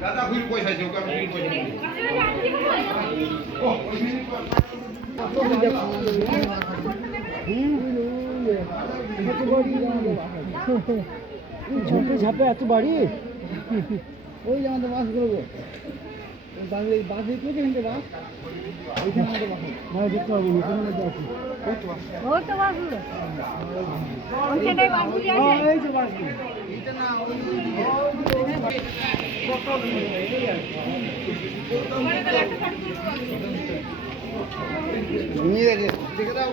দাদা ঘুরে পয়সা আছে ওকে আমি ঝোপে ঝাপে এত বাড়ি ওই যে আমাদের বাস করবো বাংলা বাস দেখতে বাস ওইখানে আমাদের বাস ভাই দেখতে হবে ওইখানে মধ্যে আছে নিয়ে দেখে দাও